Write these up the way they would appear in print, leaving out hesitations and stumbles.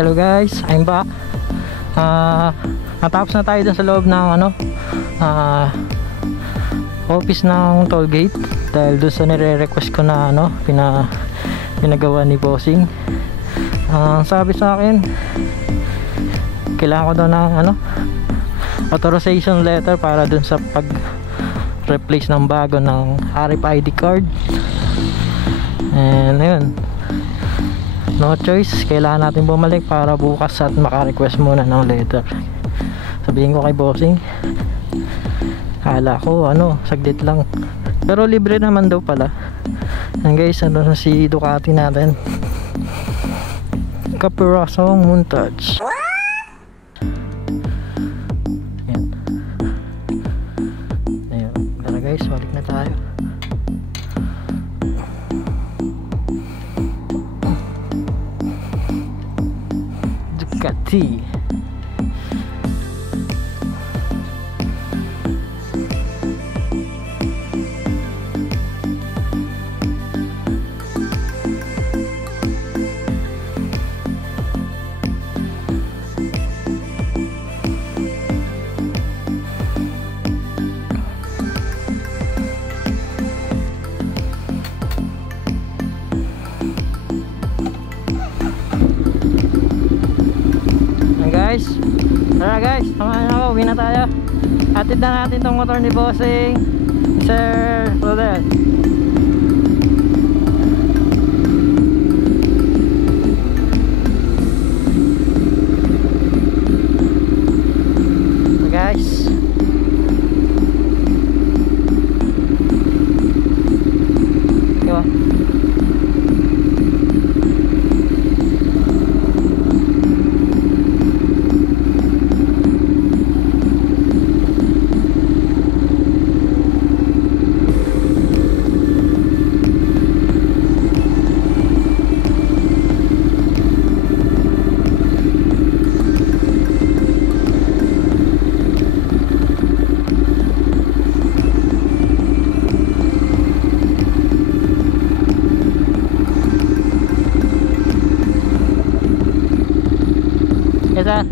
Hello guys, I'm back. Natapos na tayo dun sa loob ng office ng toll gate dahil dun sa nire-request ko na pinagawa ni bossing. Sabi sa akin, kailangan ko daw ng authorization letter para dun sa pag-replace ng bago ng RFID card. And ayun, no choice, kailangan natin bumalik para bukas at maka-request muna ng letter. Sabihin ko kay bossing, kala ko saglit lang, pero libre naman daw pala. And guys, na si Ducati natin, Caparosong Montage. Ayan. Ayan. Tara guys, balik na tayo. Ducati. Tara guys, samahan ako, uwi na tayo. Hatid na natin tong motor ni bossing Sir Rodel. So guys, diba? Isa.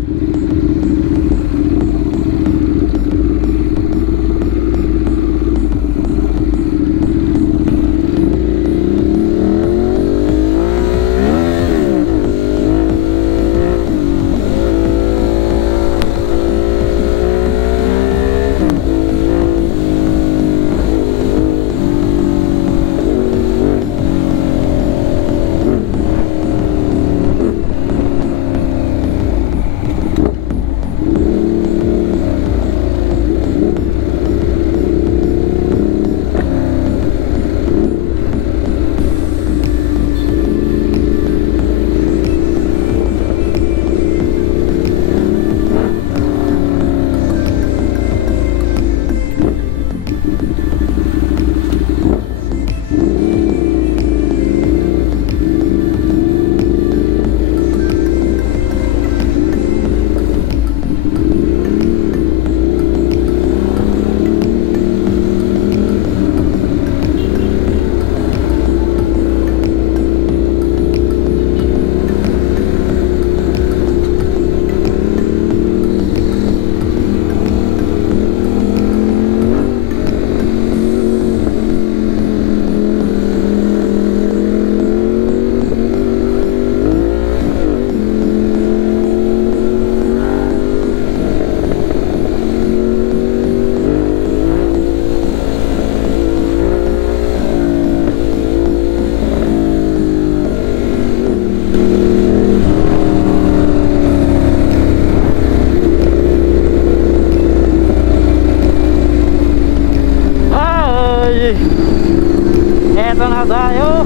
Eto na tayo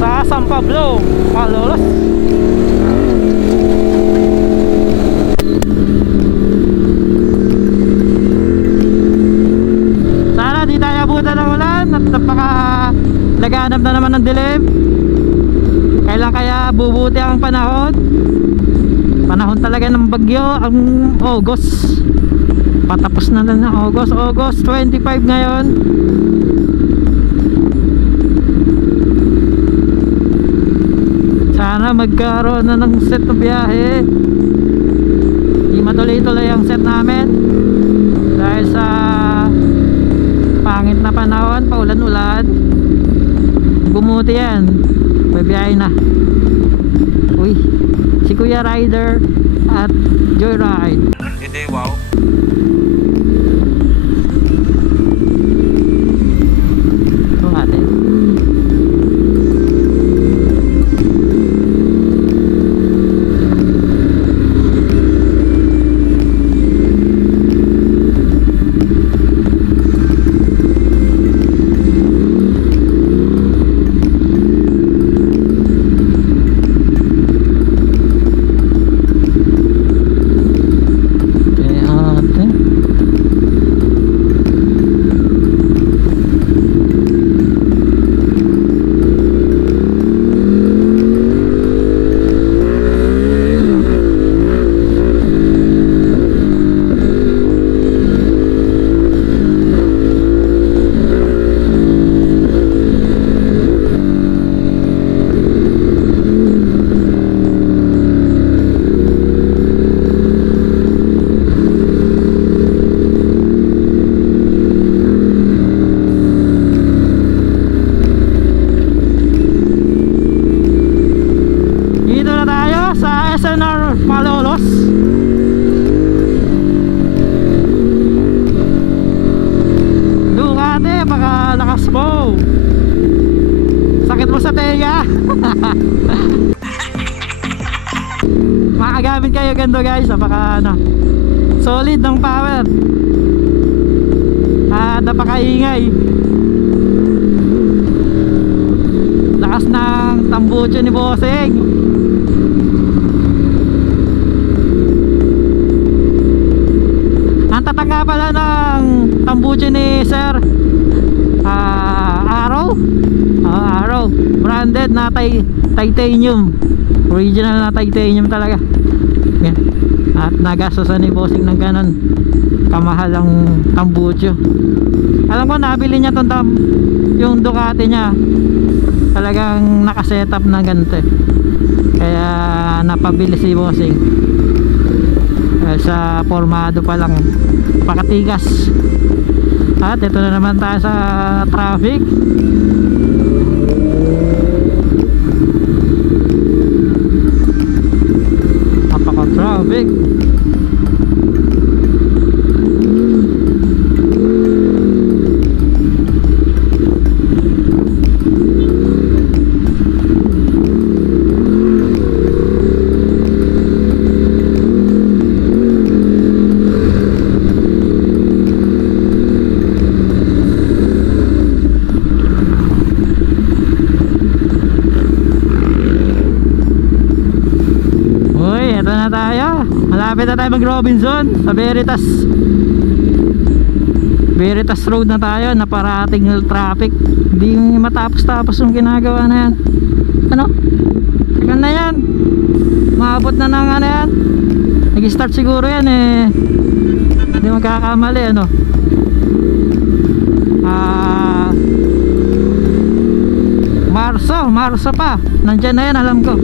sa San Pablo, Malolos. Sana di tayo abutan ng ulan at napaka-laganap na naman ng dilim. Kailan kaya bubuti ang panahon? Panahon talaga ng bagyo ang August. Patapos na lang ng August 25 ngayon. Sana Sana magkaroon na ng set na biyahe. Di matuloy-tuloy ang set namin dahil sa pangit na panahon, paulan-ulan. Bumuti yan, may biyahe na. Uy, si Kuya Rider at Joyride. Hindi, wow. Ito natin. Sakit mo sa tenga. Makagamit kayo ganito guys, napaka solid ng power at napakaingay. Lakas ng tambucho ni Bossing. Ang tatak nga pala ng tambucho ni Sir Arrow. Arrow branded na titanium, original na titanium talaga. Yan. At nagastosan ni Bossing ng ganon kamahal ang tambucho. Alam ko nabili niya yung Ducati niya, talagang nakasetup na ganito eh. Kaya napabili si Bossing sa formado pa lang, pakatigas. At ito na naman tayo sa traffic. Napaka-traffic. Malapit na tayo mag Robinson sa Veritas Road na tayo, na parating traffic. Hindi matapos-tapos yung ginagawa na yan. Ano? Tagal na yan, maabot na ng ano yan. Nag-start siguro yan eh, hindi magkakamali ano. Marso pa, nandyan na yan, alam ko.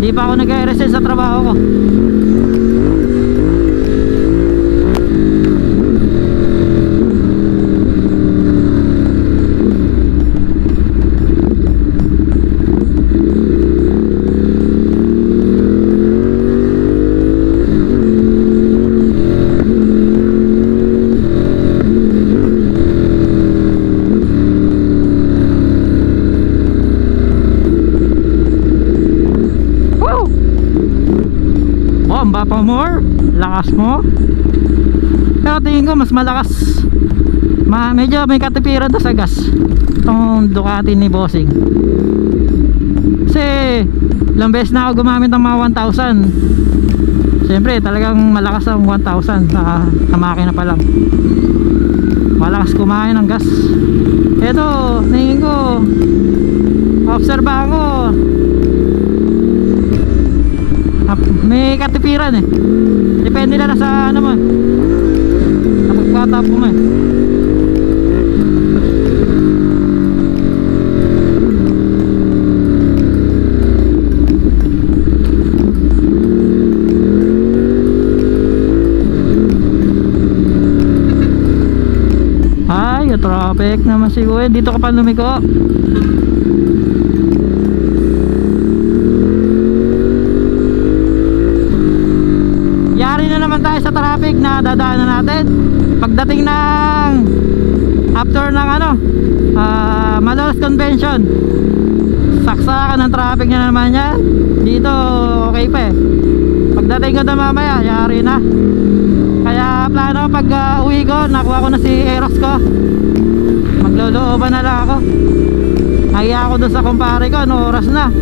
Hindi pa ako nag-reset sa trabaho ko. Bomba pa more, lakas mo. Pero tingin ko mas malakas, medyo may katipiran na sa gas itong Ducati ni Bossing. Kasi ilang beses na ako gumamit ng mga 1,000. Siyempre talagang malakas ang 1,000 sa makina pa lang. Malakas kumain ng gas. Ito tingin ko, obserbahan ko, may katipiran eh. Depende na sa ano mo, sa pagkatap mo eh. si Kuya, dito ka pa lumiko. Yari na naman tayo sa traffic na dadaanan natin. Pagdating ng after ng Malolos Convention, saksakan ng traffic niya naman yan. Dito okay pa eh. Pagdating ko doon mamaya, yari na. Kaya plano pag uwi ko, nakuha ko na si Aerox ko, maglolooban na lang ako. Nahiya ako doon sa kumpare ko, ano oras na?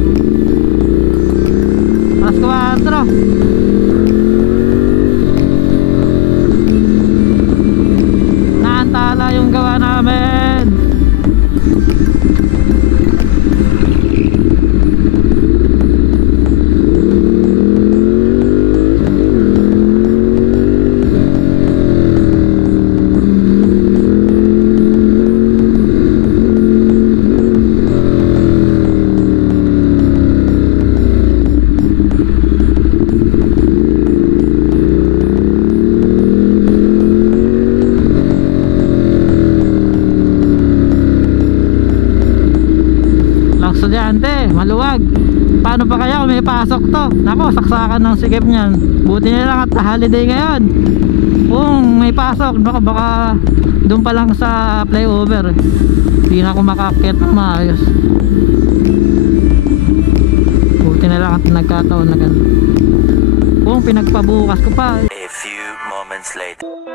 Alas 4. Naantala yung gawa namin. Estudyante, maluwag. Paano pa kaya kung may pasok to? Nako, saksakan ng sikip niyan. Buti na lang at holiday ngayon. Kung may pasok, nako, baka doon pa lang sa flyover hindi na ako makakit ng maayos. Buti na lang at nagkataon na ganun. Kung pinagpabukas ko pa. A few moments later.